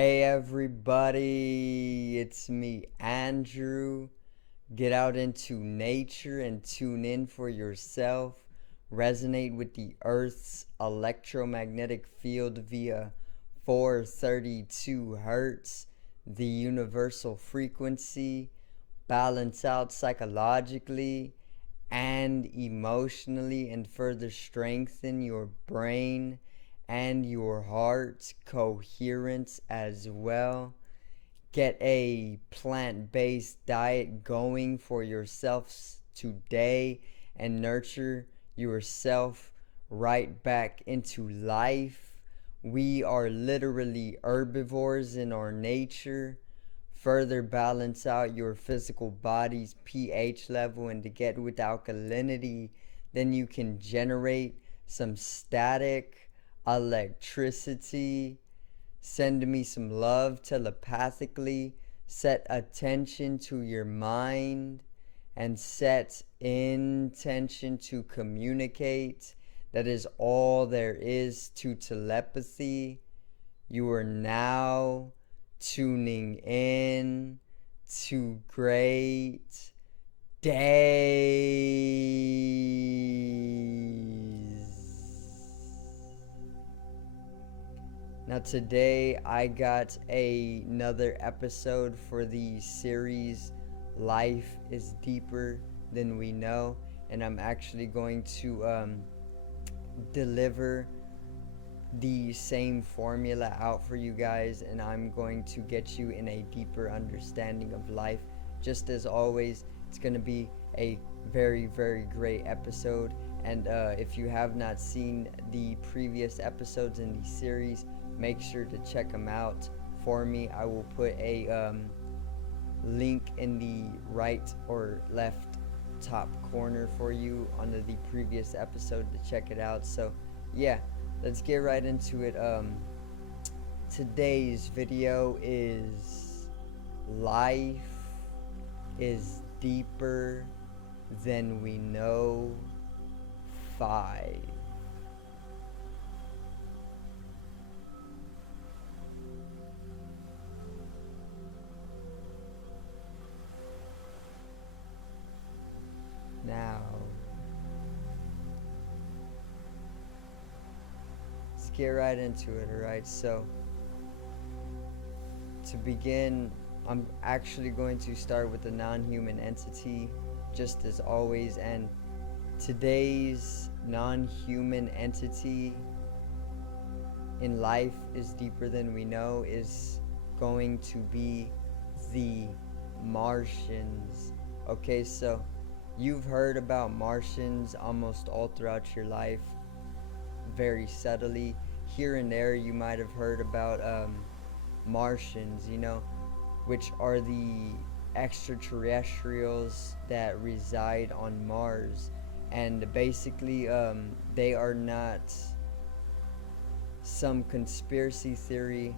Hey everybody, it's me, Andrew. Get out into nature and tune in for yourself. Resonate with the Earth's electromagnetic field via 432 hertz, the universal frequency. Balance out psychologically and emotionally, and further strengthen your brain and your heart's coherence as well. Get a plant-based diet going for yourselves today and nurture yourself right back into life. We are literally herbivores in our nature. Further balance out your physical body's pH level, and to get with alkalinity, then you can generate some static electricity. Send me some love telepathically. Set attention to your mind and set intention to communicate. That is all there is to telepathy. You are now tuning in to great days. Now today I got another episode for the series Life is Deeper Than We Know, and I'm actually going to deliver the same formula out for you guys, and I'm going to get you in a deeper understanding of life. Just as always, it's going to be a very, very great episode, and if you have not seen the previous episodes in the series, make sure to check them out for me. I will put a link in the right or left top corner for you under the previous episode to check it out. So yeah, let's get right into it. Today's video is Life is Deeper Than We Know 5. Now, let's get right into it, alright? So, to begin, I'm actually going to start with a non-human entity, just as always, and today's non-human entity in Life is Deeper Than We Know is going to be the Martians. Okay, so you've heard about Martians almost all throughout your life, very subtly. Here and there you might have heard about Martians, which are the extraterrestrials that reside on Mars. And basically, they are not some conspiracy theory,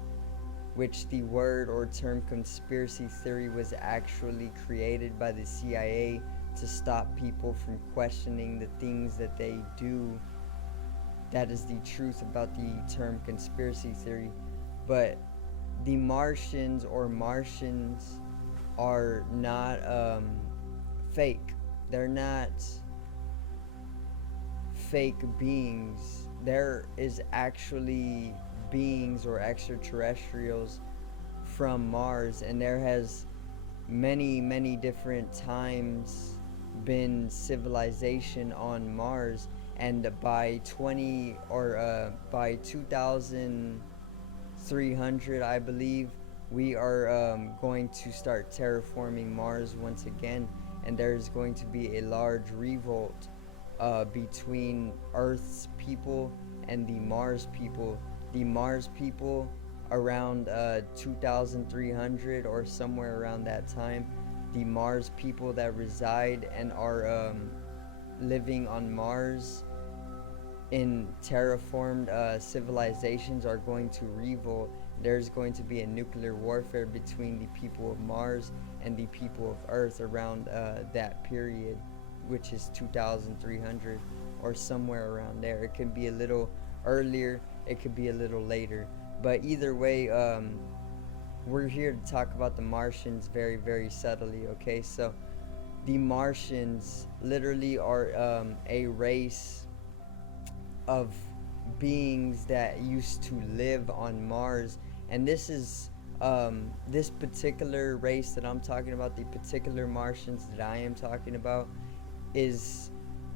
which the word or term conspiracy theory was actually created by the CIA to stop people from questioning the things that they do. That is the truth about the term conspiracy theory. But the Martians are not fake. They're not fake beings. There is actually beings or extraterrestrials from Mars, and there has many different times been civilization on Mars, and by 2300, I believe, we are going to start terraforming Mars once again, and there's going to be a large revolt between Earth's people and the Mars people. The Mars people around 2300 or somewhere around that time, the Mars people that reside and are living on Mars in terraformed civilizations are going to revolt. There's going to be a nuclear warfare between the people of Mars and the people of Earth around that period, which is 2300 or somewhere around there. It could be a little earlier, it could be a little later, but either way, we're here to talk about the Martians very, very subtly, okay? So, the Martians literally are a race of beings that used to live on Mars, and this particular race that I'm talking about, the particular Martians that I am talking about, is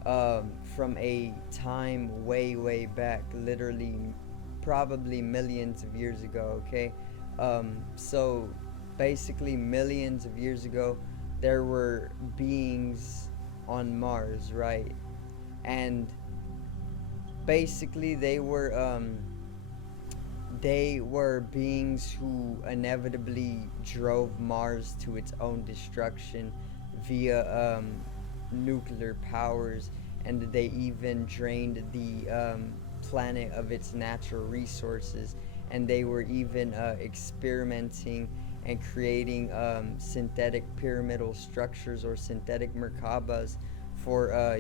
from a time way, way back, literally, probably millions of years ago. Okay, so basically, millions of years ago, there were beings on Mars, right? And basically, they were beings who inevitably drove Mars to its own destruction via nuclear powers, and they even drained the planet of its natural resources, and they were even experimenting and creating synthetic pyramidal structures or synthetic merkabas for um,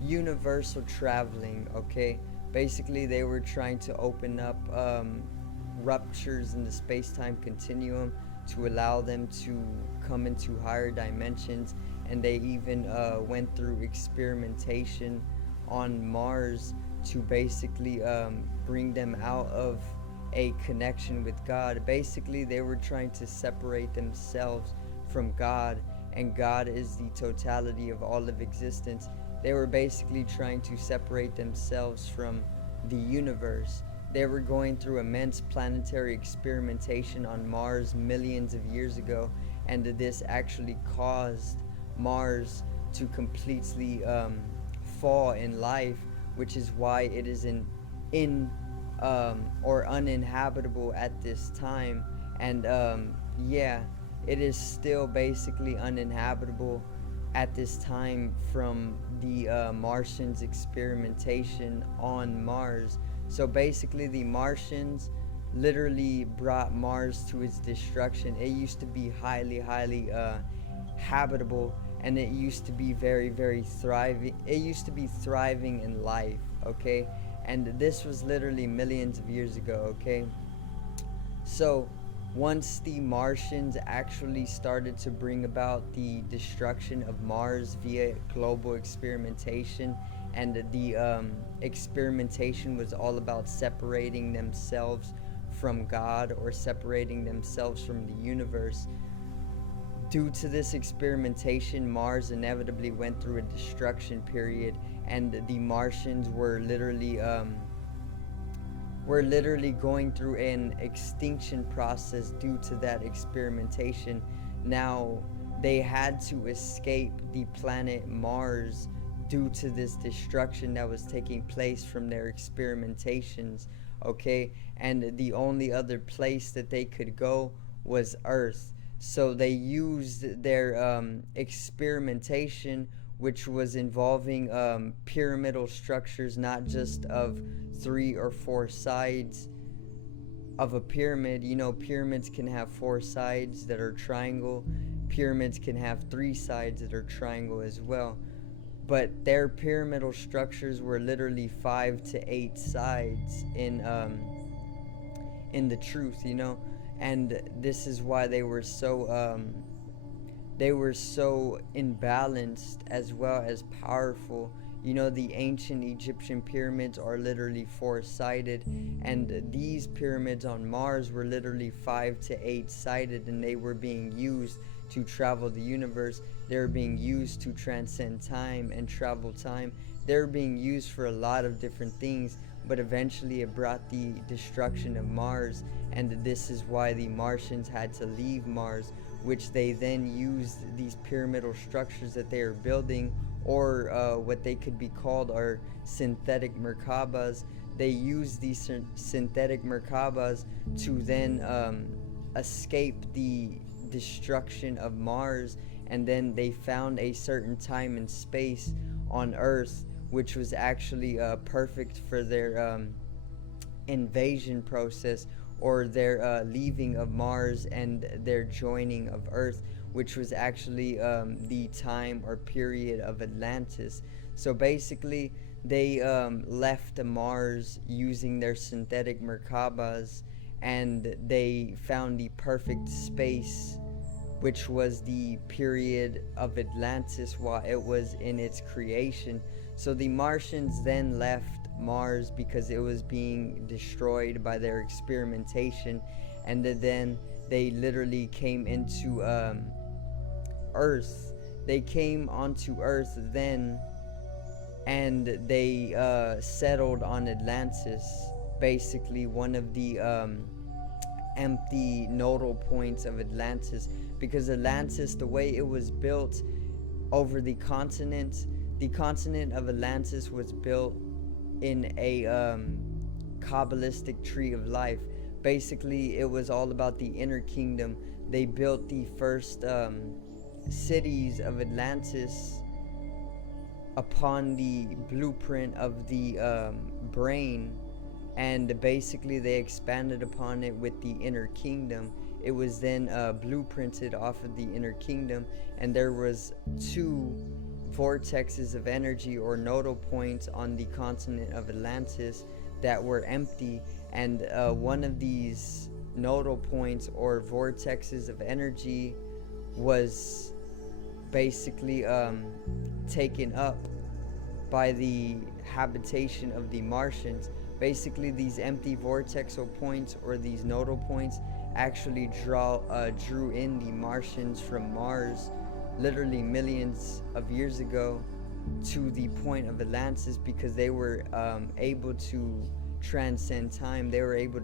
universal traveling. Okay, basically they were trying to open up ruptures in the space-time continuum to allow them to come into higher dimensions, and they even went through experimentation on Mars to basically bring them out of a connection with God. Basically, they were trying to separate themselves from God, and God is the totality of all of existence. They were basically trying to separate themselves from the universe. They were going through immense planetary experimentation on Mars millions of years ago, and this actually caused Mars to completely fall in life, which is why it is in or uninhabitable at this time. And yeah, it is still basically uninhabitable at this time from the Martians' experimentation on Mars. So basically, the Martians literally brought Mars to its destruction. It used to be highly, highly habitable, and it used to be very, very thriving. It used to be thriving in life, okay? And this was literally millions of years ago, okay? So once the Martians actually started to bring about the destruction of Mars via global experimentation, and the experimentation was all about separating themselves from God or separating themselves from the universe. Due to this experimentation, Mars inevitably went through a destruction period, and the Martians were literally going through an extinction process due to that experimentation. Now, they had to escape the planet Mars due to this destruction that was taking place from their experimentations, okay? And the only other place that they could go was Earth. So they used their experimentation, which was involving pyramidal structures, not just of 3 or 4 sides of a pyramid. You know, pyramids can have 4 sides that are triangle. Pyramids can have 3 sides that are triangle as well. But their pyramidal structures were literally 5 to 8 sides in the truth, you know. And this is why they were so imbalanced as well as powerful. You know, the ancient Egyptian pyramids are literally 4 sided, and these pyramids on Mars were literally 5 to 8 sided, and they were being used to travel the universe. They were being used to transcend time and travel time. They were being used for a lot of different things, but eventually it brought the destruction of Mars, and this is why the Martians had to leave Mars, which they then used these pyramidal structures that they are building, or what they could be called are synthetic merkabas. They used these synthetic merkabas to then escape the destruction of Mars, and then they found a certain time and space on Earth, which was actually perfect for their invasion process, or their leaving of Mars and their joining of Earth, which was actually the time or period of Atlantis. So basically, they left Mars using their synthetic Merkabas, and they found the perfect space, which was the period of Atlantis while it was in its creation. So the Martians then left Mars because it was being destroyed by their experimentation, and then they literally came into Earth. They came onto Earth then, and they settled on Atlantis, basically one of the empty nodal points of Atlantis, because Atlantis, the way it was built over the continent of Atlantis was built in a Kabbalistic tree of life. Basically, it was all about the inner kingdom. They built the first cities of Atlantis upon the blueprint of the brain, and basically they expanded upon it with the inner kingdom. It was then blueprinted off of the inner kingdom, and there was 2 vortexes of energy or nodal points on the continent of Atlantis that were empty, and one of these nodal points or vortexes of energy was basically taken up by the habitation of the Martians. Basically, these empty vortexal points or these nodal points actually drew in the Martians from Mars literally millions of years ago to the point of Atlantis, because they were able to transcend time. They were able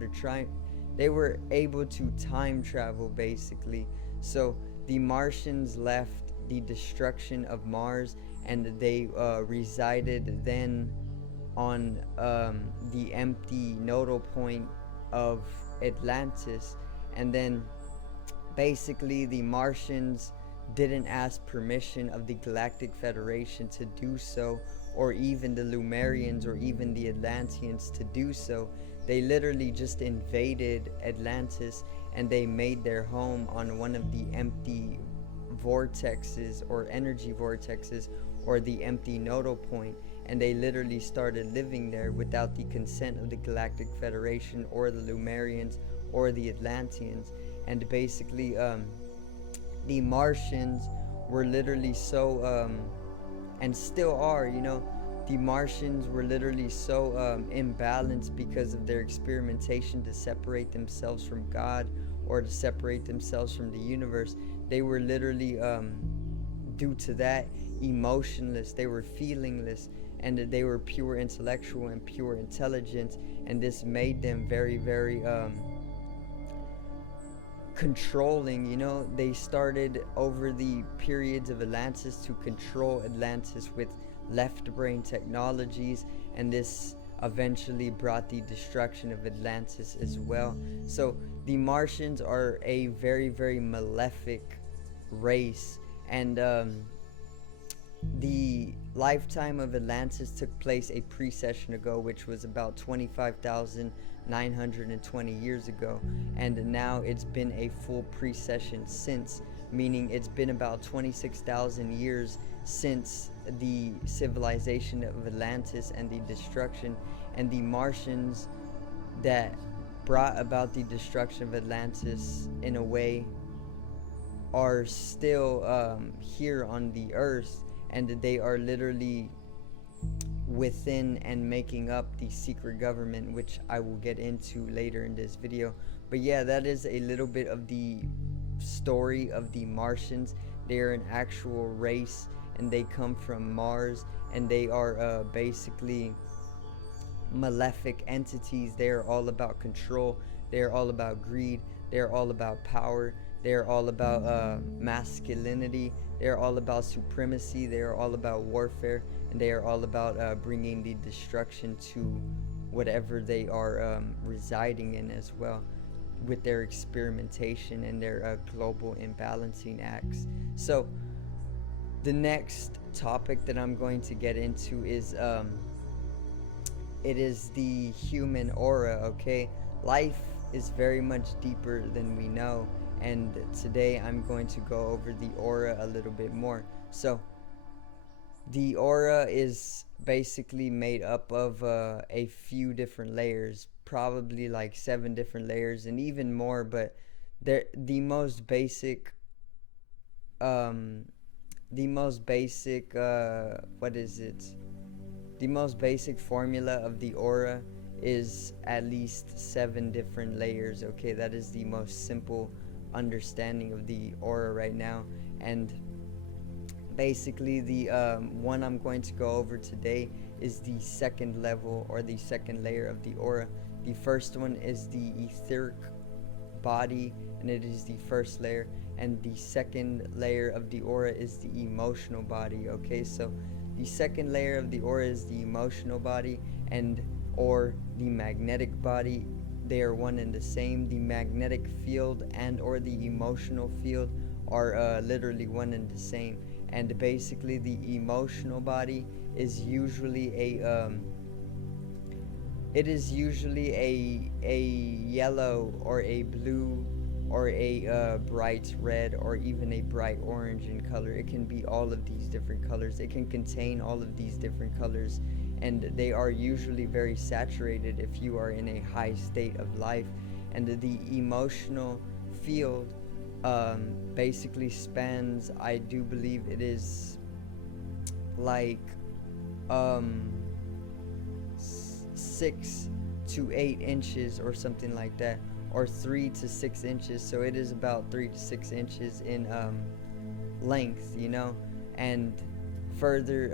to time travel, basically. So the Martians left the destruction of Mars, and they resided then on the empty nodal point of Atlantis. And then basically the Martians didn't ask permission of the Galactic Federation to do so, or even the Lumerians or even the Atlanteans to do so. They literally just invaded Atlantis, and they made their home on one of the empty vortexes or energy vortexes, or the empty nodal point, and they literally started living there without the consent of the Galactic Federation or the Lumerians or the Atlanteans. And basically the Martians were literally so and still are, the Martians were literally so imbalanced because of their experimentation to separate themselves from God, or to separate themselves from the universe. They were literally due to that emotionless, they were feelingless, and they were pure intellectual and pure intelligence, and this made them very, very controlling. They started over the periods of Atlantis to control Atlantis with left brain technologies, and this eventually brought the destruction of Atlantis as well. So the Martians are a very, very malefic race, and the lifetime of Atlantis took place a precession ago, which was about 25,920 years ago, and now it's been a full precession since, meaning it's been about 26,000 years since the civilization of Atlantis and the destruction. And the Martians that brought about the destruction of Atlantis, in a way, are still here on the earth, and they are literally within and making up the secret government, which I will get into later in this video. But yeah, that is a little bit of the story of the Martians. They are an actual race, and they come from Mars, and they are basically malefic entities. They are all about control. They are all about greed. They are all about power. They are all about masculinity. They are all about supremacy. They are all about warfare, and they are all about bringing the destruction to whatever they are residing in as well, with their experimentation and their global imbalancing acts. So the next topic that I'm going to get into is it is the human aura. Okay, life is very much deeper than we know, and today I'm going to go over the aura a little bit more. So The aura is basically made up of a few different layers, probably like 7 different layers and even more, but the most basic um the most basic what is it the most basic formula of the aura is at least 7 different layers. Okay, that is the most simple understanding of the aura right now. And basically, the one I'm going to go over today is the second level, or the second layer of the aura. The first one is the etheric body, and it is the first layer. And the second layer of the aura is the emotional body. Okay, so the second layer of the aura is the emotional body, and or the magnetic body. They are one and the same. The magnetic field and or the emotional field are literally one and the same. And basically, the emotional body is usually a yellow or a blue or a bright red or even a bright orange in color. It can be all of these different colors. It can contain all of these different colors, and they are usually very saturated if you are in a high state of life. And the emotional field basically spans, I do believe it is like um, 6 to 8 inches or something like that, or 3 to 6 inches. So it is about 3 to 6 inches in length, and further,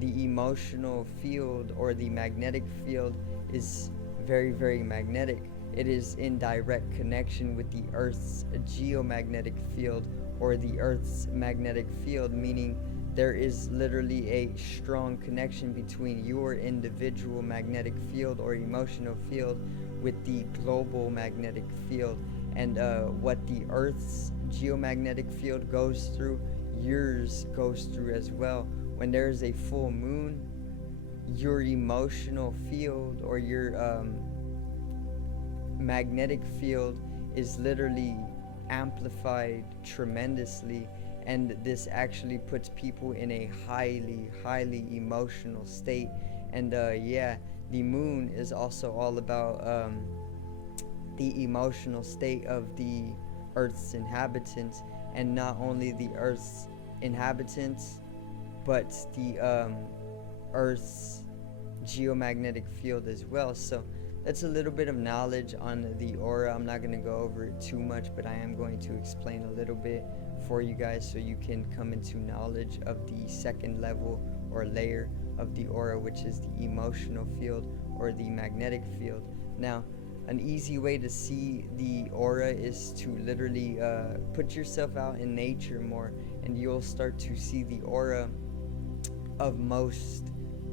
the emotional field or the magnetic field is very, very magnetic. It is in direct connection with the Earth's geomagnetic field or the Earth's magnetic field, meaning there is literally a strong connection between your individual magnetic field or emotional field with the global magnetic field. And what the Earth's geomagnetic field goes through, yours goes through as well. When there is a full moon, your emotional field or your magnetic field is literally amplified tremendously, and this actually puts people in a highly emotional state. And the moon is also all about the emotional state of the Earth's inhabitants, and not only the Earth's inhabitants but the Earth's geomagnetic field as well. So that's a little bit of knowledge on the aura. I'm not going to go over it too much, but I am going to explain a little bit for you guys so you can come into knowledge of the second level or layer of the aura, which is the emotional field or the magnetic field. Now, an easy way to see the aura is to literally put yourself out in nature more, and you'll start to see the aura of most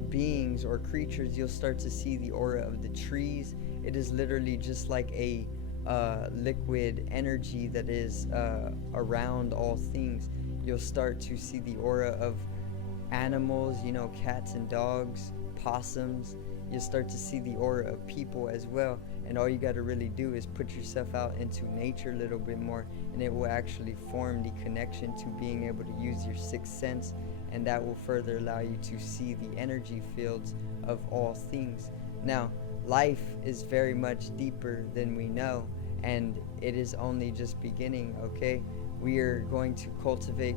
beings or creatures. You'll start to see the aura of the trees. It is literally just like a liquid energy that is around all things. You'll start to see the aura of animals, cats and dogs, possums. You'll start to see the aura of people as well. And all you got to really do is put yourself out into nature a little bit more, and it will actually form the connection to being able to use your sixth sense, and that will further allow you to see the energy fields of all things. Now, life is very much deeper than we know, and it is only just beginning, okay? We are going to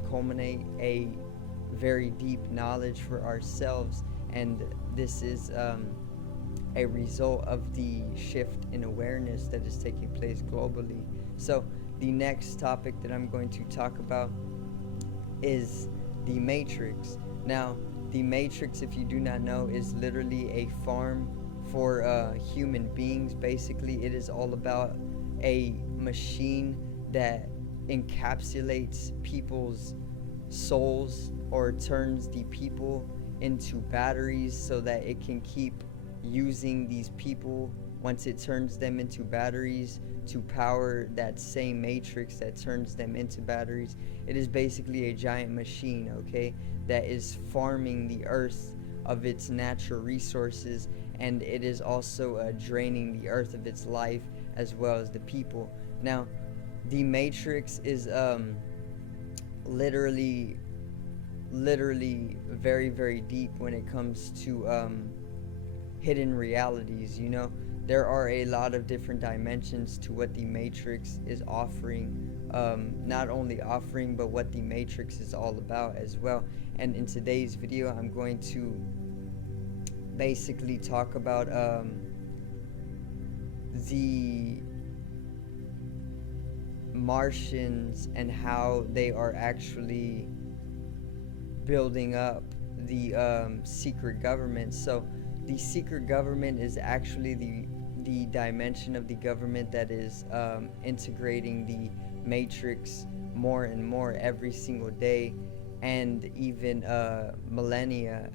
culminate a very deep knowledge for ourselves, and this is a result of the shift in awareness that is taking place globally. So the next topic that I'm going to talk about is the Matrix. Now, the Matrix, if you do not know, is literally a farm for human beings. Basically, it is all about a machine that encapsulates people's souls or turns the people into batteries so that it can keep using these people once it turns them into batteries to power that same matrix that turns them into batteries. It is basically a giant machine, okay, that is farming the earth of its natural resources, and it is also draining the earth of its life as well as the people. Now, the matrix is literally literally very, very deep when it comes to hidden realities. There are a lot of different dimensions to what the Matrix is offering. Not only offering, but what the Matrix is all about as well. And in today's video, I'm going to basically talk about the Martians and how they are actually building up the secret government. So the secret government is actually the dimension of the government that is integrating the Matrix more and more every single day, and even millennia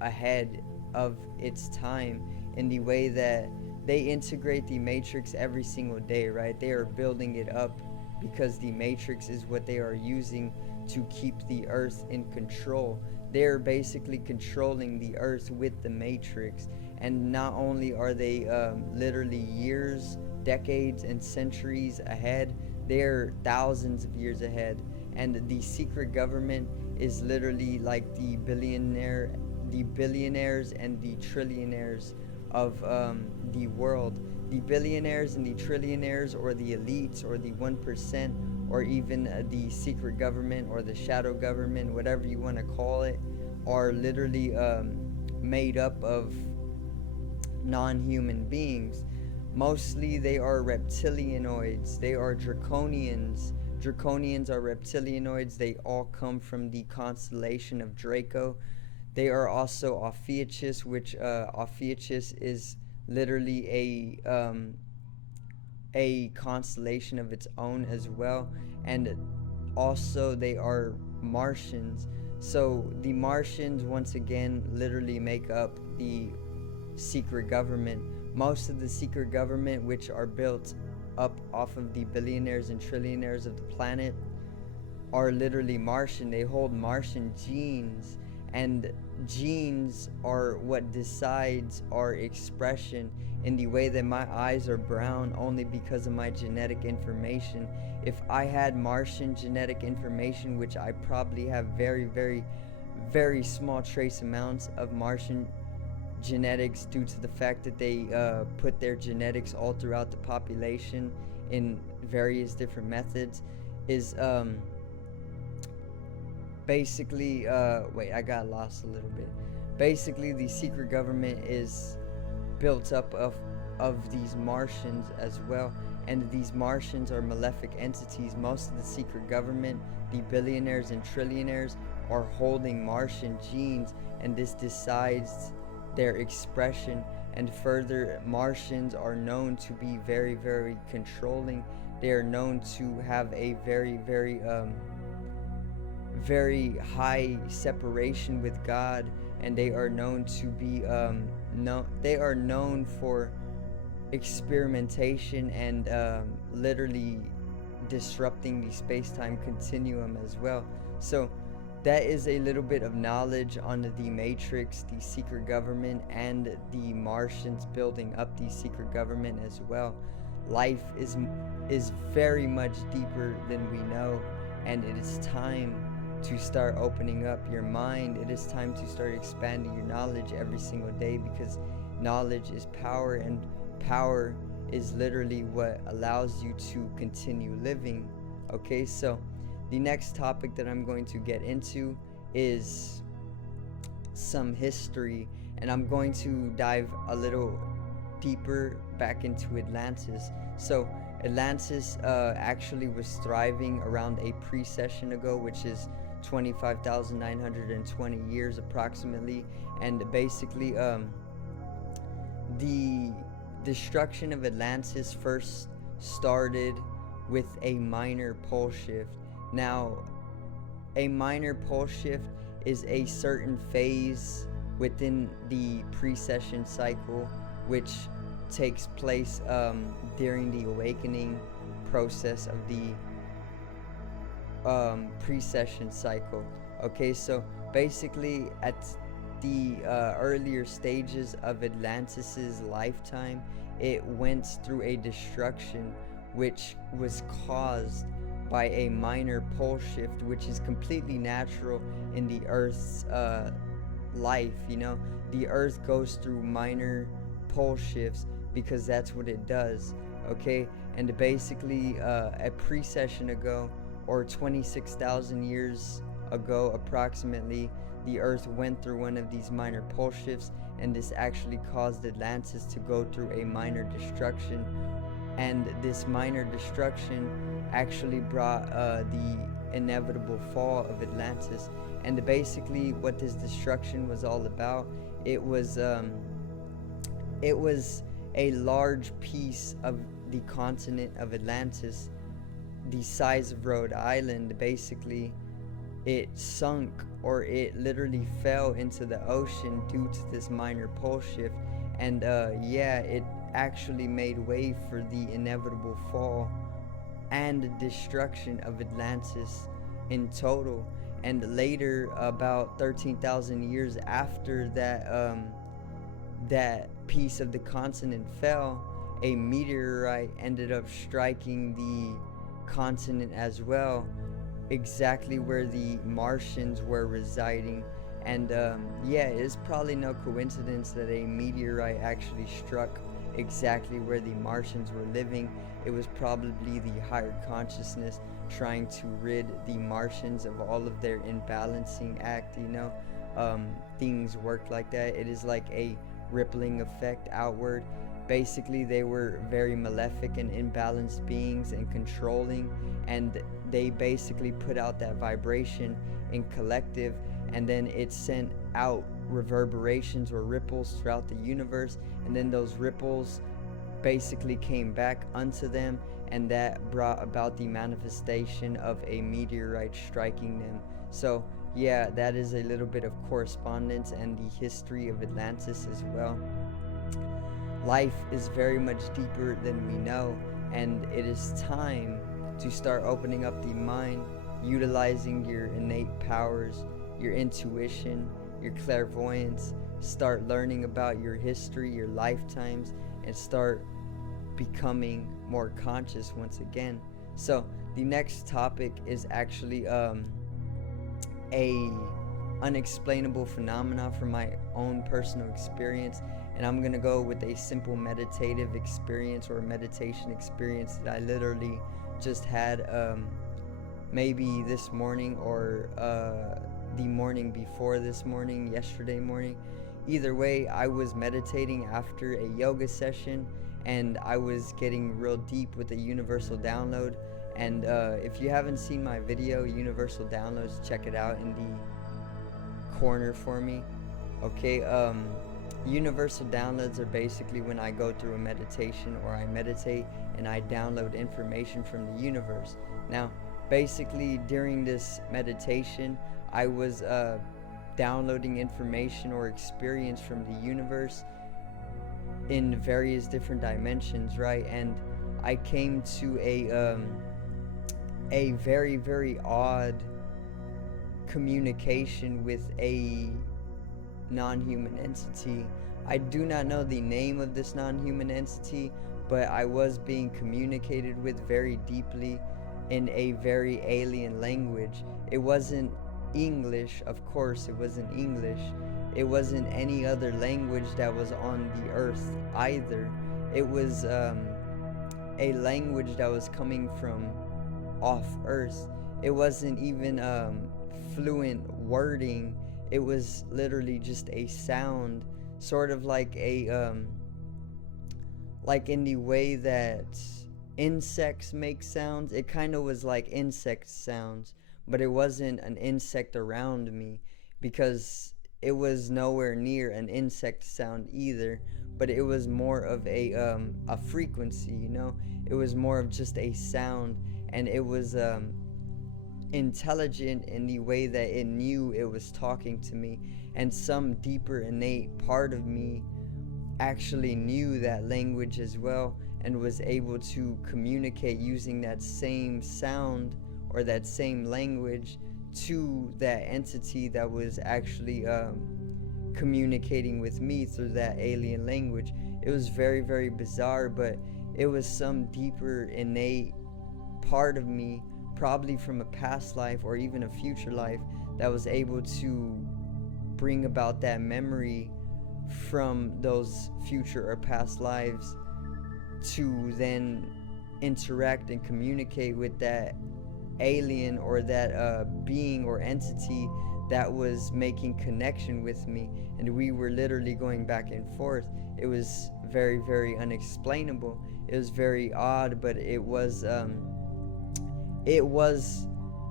ahead of its time, in the way that they integrate the Matrix every single day, right? They are building it up because the Matrix is what they are using to keep the earth in control. They're basically controlling the earth with the Matrix. And not only are they literally years, decades, and centuries ahead, they're thousands of years ahead. And the secret government is literally like the billionaires and the trillionaires of the world. The billionaires and the trillionaires, or the elites, or the 1%, or even the secret government, or the shadow government, whatever you want to call it, are literally made up of non-human beings. Mostly they are reptilianoids. They are draconians. Draconians are reptilianoids. They all come from the constellation of Draco. They are also Ophiuchus, which Ophiuchus is literally a constellation of its own as well. And also they are Martians. So the Martians, once again, literally make up the secret government. Most of the secret government, which are built up off of the billionaires and trillionaires of the planet, are literally Martian. They hold Martian genes, and genes are what decides our expression, in the way that my eyes are brown only because of my genetic information. If I had Martian genetic information, which I probably have very, very, very small trace amounts of Martian genetics, due to the fact that they put their genetics all throughout the population in various different methods, is basically wait, I got lost a little bit. Basically, the secret government is built up of these Martians as well, and these Martians are malefic entities. Most of the secret government, the billionaires and trillionaires, are holding Martian genes, and this decides their expression. And further, Martians are known to be very, very controlling. They are known to have a very, very very high separation with God, and they are known to be they are known for experimentation and literally disrupting the space-time continuum as well. So that is a little bit of knowledge on the Matrix, the secret government, and the Martians building up the secret government as well. Life is very much deeper than we know, and it is time to start opening up your mind. It is time to start expanding your knowledge every single day, because knowledge is power, and power is literally what allows you to continue living. Okay, so the next topic that I'm going to get into is some history, and I'm going to dive a little deeper back into Atlantis. So Atlantis actually was thriving around a precession ago, which is 25,920 years approximately. And basically the destruction of Atlantis first started with a minor pole shift. Now, a minor pole shift is a certain phase within the precession cycle, which takes place during the awakening process of the precession cycle. Okay, so basically at the earlier stages of Atlantis's lifetime, it went through a destruction which was caused by a minor pole shift, which is completely natural in the Earth's life. The Earth goes through minor pole shifts because that's what it does. Okay, and basically a precession ago, or 26,000 years ago approximately, the Earth went through one of these minor pole shifts, and this actually caused Atlantis to go through a minor destruction. And this minor destruction actually brought the inevitable fall of Atlantis. And basically what this destruction was all about, it was a large piece of the continent of Atlantis, the size of Rhode Island. Basically it sunk, or it literally fell into the ocean due to this minor pole shift. And it actually made way for the inevitable fall and destruction of Atlantis in total. And later, about 13,000 years after that piece of the continent fell, a meteorite ended up striking the continent as well, exactly where the Martians were residing. And it's probably no coincidence that a meteorite actually struck exactly where the Martians were living. It was probably the higher consciousness trying to rid the Martians of all of their imbalancing act. Things work like that. It is like a rippling effect outward. Basically, they were very malefic and imbalanced beings and controlling, and they basically put out that vibration in collective, and then it sent out reverberations or ripples throughout the universe, and then those ripples basically came back unto them, and that brought about the manifestation of a meteorite striking them. So that is a little bit of correspondence and the history of Atlantis as well. Life is very much deeper than we know, and it is time to start opening up the mind, utilizing your innate powers, your intuition, your clairvoyance. Start learning about your history, your lifetimes, and start becoming more conscious once again. So the next topic is actually a unexplainable phenomena from my own personal experience, and I'm gonna go with a simple meditative experience or meditation experience that I literally just had maybe this morning, or the morning before this morning, yesterday morning. Either way, I was meditating after a yoga session, and I was getting real deep with the universal download. And if you haven't seen my video, Universal Downloads, check it out in the corner for me. Okay, universal downloads are basically when I go through a meditation, or I meditate and I download information from the universe. Now, basically during this meditation, I was downloading information or experience from the universe in various different dimensions, right? And I came to a very, very odd communication with a non-human entity. I do not know the name of this non-human entity, but I was being communicated with very deeply in a very alien language. It wasn't English, of course. It wasn't English. It wasn't any other language that was on the earth either. It was a language that was coming from off earth. It wasn't even fluent wording. It was literally just a sound, sort of like a like in the way that insects make sounds. It kind of was like insect sounds, but it wasn't an insect around me, because it was nowhere near an insect sound either. But it was more of a frequency, It was more of just a sound, and it was intelligent in the way that it knew it was talking to me. And some deeper innate part of me actually knew that language as well, and was able to communicate using that same sound or that same language to that entity that was actually communicating with me through that alien language. It was very, very bizarre, but it was some deeper innate part of me probably from a past life or even a future life, that was able to bring about that memory from those future or past lives to then interact and communicate with that alien or that being or entity that was making connection with me, and we were literally going back and forth. It was very, very unexplainable. It was very odd, but it was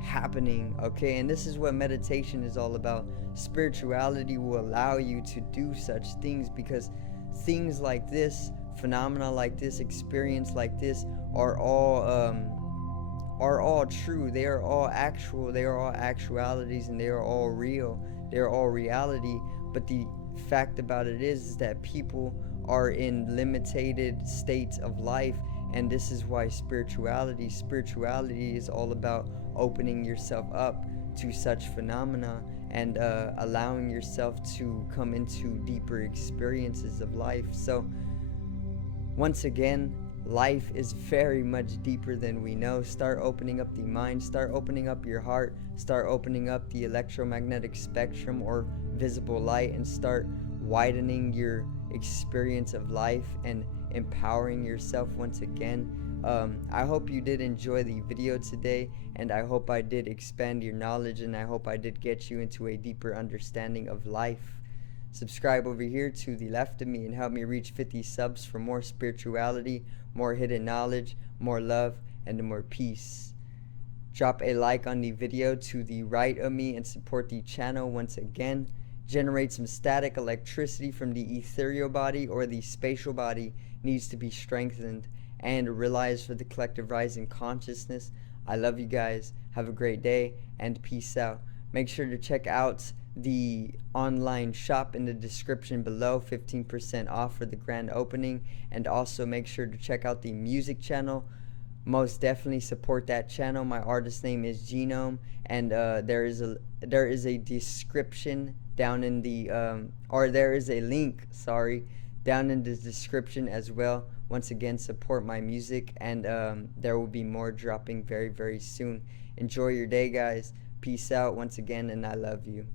happening. Okay, and this is what meditation is all about. Spirituality will allow you to do such things, because things like this, phenomena like this, experience like this are all true. They are all actual. They are all actualities, and they are all real. They are all reality. But the fact about it is that people are in limited states of life, and this is why spirituality is all about opening yourself up to such phenomena and allowing yourself to come into deeper experiences of life. So once again, life is very much deeper than we know. Start opening up the mind, start opening up your heart, start opening up the electromagnetic spectrum or visible light, and start widening your experience of life and empowering yourself once again. I hope you did enjoy the video today, and I hope I did expand your knowledge, and I hope I did get you into a deeper understanding of life. Subscribe over here to the left of me and help me reach 50 subs for more spirituality, more hidden knowledge, more love, and more peace. Drop a like on the video to the right of me and support the channel once again. Generate some static electricity from the ethereal body, or the spatial body needs to be strengthened, and realize for the collective rising consciousness. I love you guys. Have a great day, and peace out. Make sure to check out the online shop in the description below, 15% off for the grand opening, and also make sure to check out the music channel. Most definitely support that channel. My artist name is Genome, and there is a description down in the or there is a link, sorry, down in the description as well. Once again, support my music, and there will be more dropping very, very soon. Enjoy your day, guys. Peace out once again, and I love you.